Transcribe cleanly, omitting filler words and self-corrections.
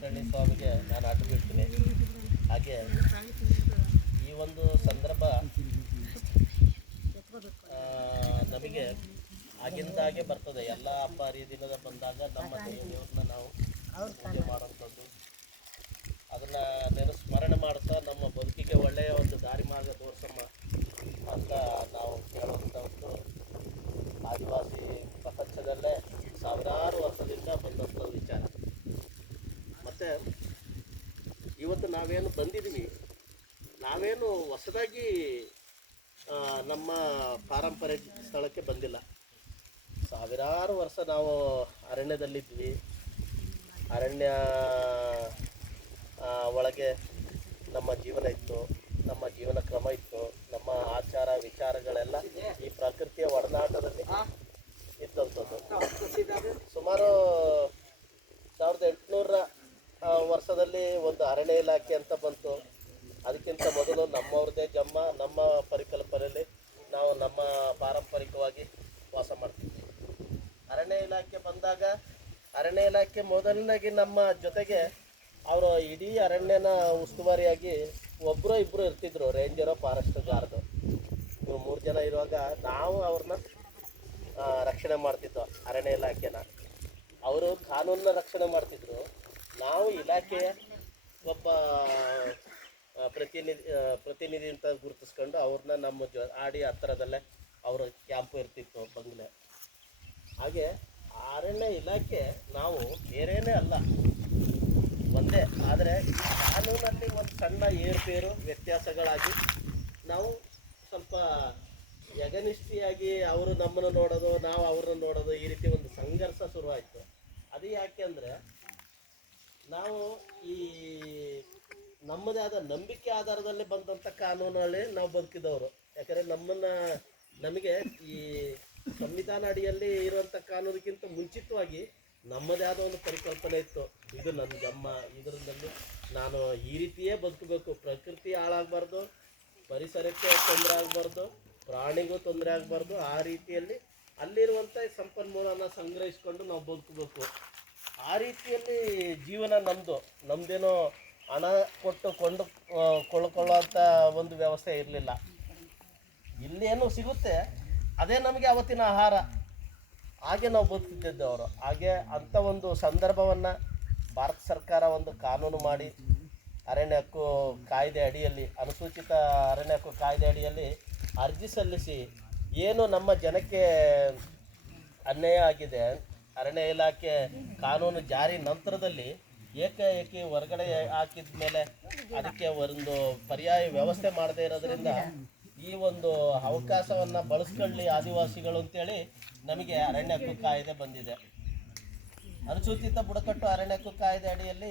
ತೀರ್ಥಹಳ್ಳಿ ಸ್ವಾಮಿಗೆ ನಾನು ಅಡ್ಡು ಬೀಳ್ತೀನಿ. ಹಾಗೆ ಈ ಒಂದು ಸಂದರ್ಭ ನಮಗೆ ಆಗಿಂದಾಗೆ ಬರ್ತದೆ. ಎಲ್ಲ ಹಬ್ಬ ಹರಿದಿನದ ಬಂದಾಗ ನಮ್ಮ ದೇವ್ರನ್ನ ನಾವು ಪೂಜೆ ಮಾಡೋಂಥದ್ದು, ಅದನ್ನು ಸ್ಮರಣೆ ಮಾಡ್ತಾ ನಮ್ಮ ಬದುಕಿಗೆ ಒಳ್ಳೆಯ ಒಂದು ದಾರಿ ಮಾರ್ಗ ತೋರ್ಸಮ್ಮ ಅಂತ ನಾವು ಕೇಳುವಂಥ ಒಂದು ಆದಿವಾಸಿ ಪ್ರಪಂಚದಲ್ಲೇ ಸಾವಿರಾರು ವರ್ಷದಿಂದ ಬಂದಂಥ ವಿಚಾರ. ಮತ್ತು ಇವತ್ತು ನಾವೇನು ಬಂದಿದ್ದೀವಿ, ನಾವೇನು ಹೊಸದಾಗಿ ನಮ್ಮ ಪಾರಂಪರಿಕ ಸ್ಥಳಕ್ಕೆ ಬಂದಿಲ್ಲ. ಸಾವಿರಾರು ವರ್ಷ ನಾವು ಅರಣ್ಯದಲ್ಲಿದ್ವಿ. ಅರಣ್ಯ ಒಳಗೆ ನಮ್ಮ ಜೀವನ ಇತ್ತು, ನಮ್ಮ ಜೀವನ ಕ್ರಮ ಇತ್ತು, ನಮ್ಮ ಆಚಾರ ವಿಚಾರಗಳೆಲ್ಲ ಈ ಪ್ರಕೃತಿಯ ಒಡನಾಟದಲ್ಲಿ ಇದ್ದಂಥದ್ದು. ಸುಮಾರು 1800 ವರ್ಷದಲ್ಲಿ ಒಂದು ಅರಣ್ಯ ಇಲಾಖೆ ಅಂತ ಬಂತು. ಅದಕ್ಕಿಂತ ಮೊದಲು ನಮ್ಮವ್ರದ್ದೇ ಜಮ್ಮ, ನಮ್ಮ ಪರಿಕಲ್ಪನೆಯಲ್ಲಿ ನಾವು ನಮ್ಮ ಪಾರಂಪರಿಕವಾಗಿ ವಾಸ ಮಾಡ್ತಿದ್ವಿ. ಅರಣ್ಯ ಇಲಾಖೆ ಬಂದಾಗ ಅರಣ್ಯ ಇಲಾಖೆ ಮೊದಲನೇಗೆ ನಮ್ಮ ಜೊತೆಗೆ ಅವರು ಇಡೀ ಅರಣ್ಯನ ಉಸ್ತುವಾರಿಯಾಗಿ ಒಬ್ಬರು ಇಬ್ಬರು ಇರ್ತಿದ್ರು, ರೇಂಜರೋ ಫಾರೆಸ್ಟ್ ಗಾರ್ಡು. ಇವರು 3 ಜನ ಇರುವಾಗ ನಾವು ಅವ್ರನ್ನ ರಕ್ಷಣೆ ಮಾಡ್ತಿದ್ದೋ ಅರಣ್ಯ ಇಲಾಖೆನ. ಅವರು ಕಾನೂನನ್ನ ರಕ್ಷಣೆ ಮಾಡ್ತಿದ್ರು, ನಾವು ಇಲಾಖೆಯ ಒಬ್ಬ ಪ್ರತಿನಿಧಿ ಅಂತ ಗುರುತಿಸ್ಕೊಂಡು ಅವ್ರನ್ನ ನಮ್ಮ ಆಡಿ ಹತ್ತಿರದಲ್ಲೇ ಅವರ ಕ್ಯಾಂಪು ಇರ್ತಿತ್ತು, ಬಂಗ್ಲೆ. ಹಾಗೆ ಅರಣ್ಯ ಇಲಾಖೆ ನಾವು ಬೇರೆಯೇ ಅಲ್ಲ, ಒಂದೇ. ಆದರೆ ಕಾನೂನಲ್ಲಿ ಒಂದು ಸಣ್ಣ ಏರುಪೇರು ವ್ಯತ್ಯಾಸಗಳಾಗಿ ನಾವು ಸ್ವಲ್ಪ ಯಗನಿಷ್ಠಿಯಾಗಿ ಅವರು ನಮ್ಮನ್ನು ನೋಡೋದು, ನಾವು ಅವ್ರನ್ನ ನೋಡೋದು, ಈ ರೀತಿ ಒಂದು ಸಂಘರ್ಷ ಶುರುವಾಯಿತು. ಅದು ಯಾಕೆ ಅಂದರೆ ನಾವು ಈ ನಮ್ಮದೇ ಆದ ನಂಬಿಕೆ ಆಧಾರದಲ್ಲಿ ಬಂದಂಥ ಕಾನೂನಲ್ಲಿ ನಾವು ಬದುಕಿದವರು. ಯಾಕಂದರೆ ನಮಗೆ ಈ ಸಂವಿಧಾನ ಅಡಿಯಲ್ಲಿ ಇರುವಂಥ ಕಾನೂನಿಗಿಂತ ಮುಂಚಿತವಾಗಿ ನಮ್ಮದೇ ಆದ ಒಂದು ಪರಿಕಲ್ಪನೆ ಇತ್ತು. ಇದು ನನ್ನ ಜಮ್ಮ, ಇದರಲ್ಲಿ ನಾನು ಈ ರೀತಿಯೇ ಬದುಕಬೇಕು, ಪ್ರಕೃತಿ ಹಾಳಾಗಬಾರ್ದು, ಪರಿಸರಕ್ಕೆ ತೊಂದರೆ ಆಗಬಾರ್ದು, ಪ್ರಾಣಿಗೂ ತೊಂದರೆ ಆಗಬಾರ್ದು. ಆ ರೀತಿಯಲ್ಲಿ ಅಲ್ಲಿರುವಂಥ ಸಂಪನ್ಮೂಲನ ಸಂಗ್ರಹಿಸ್ಕೊಂಡು ನಾವು ಬದುಕಬೇಕು. ಆ ರೀತಿಯಲ್ಲಿ ಜೀವನ ನಮ್ಮದೇನೋ ಹಣ ಕೊಟ್ಟು ಕೊಳ್ಳುಕೊಳ್ಳುವಂಥ ಒಂದು ವ್ಯವಸ್ಥೆ ಇರಲಿಲ್ಲ. ಇಲ್ಲೇನು ಸಿಗುತ್ತೆ ಅದೇ ನಮಗೆ ಅವತ್ತಿನ ಆಹಾರ. ಹಾಗೆ ನಾವು ಬದುಕ್ತಿದ್ದವರು. ಹಾಗೆ ಅಂಥ ಒಂದು ಸಂದರ್ಭವನ್ನು ಭಾರತ ಸರ್ಕಾರ ಒಂದು ಕಾನೂನು ಮಾಡಿ ಅರಣ್ಯ ಹಕ್ಕು ಕಾಯ್ದೆ ಅಡಿಯಲ್ಲಿ, ಅನುಸೂಚಿತ ಅರಣ್ಯ ಹಕ್ಕು ಕಾಯ್ದೆ ಅಡಿಯಲ್ಲಿ ಅರ್ಜಿ ಸಲ್ಲಿಸಿ ಏನು ನಮ್ಮ ಜನಕ್ಕೆ ಅನ್ಯಾಯ ಆಗಿದೆ, ಅರಣ್ಯ ಇಲಾಖೆ ಕಾನೂನು ಜಾರಿ ನಂತರದಲ್ಲಿ ಏಕಾಏಕಿ ಹೊರಗಡೆ ಹಾಕಿದ ಮೇಲೆ ಅದಕ್ಕೆ ಒಂದು ಪರ್ಯಾಯ ವ್ಯವಸ್ಥೆ ಮಾಡದೇ ಇರೋದ್ರಿಂದ ಈ ಒಂದು ಅವಕಾಶವನ್ನು ಬಳಸ್ಕೊಳ್ಳಿ ಆದಿವಾಸಿಗಳು ಅಂತೇಳಿ ನಮಗೆ ಅರಣ್ಯ ಹಕ್ಕು ಕಾಯ್ದೆ ಬಂದಿದೆ. ಅನುಸೂಚಿತ ಬುಡಕಟ್ಟು ಅರಣ್ಯ ಹಕ್ಕು ಕಾಯ್ದೆ ಅಡಿಯಲ್ಲಿ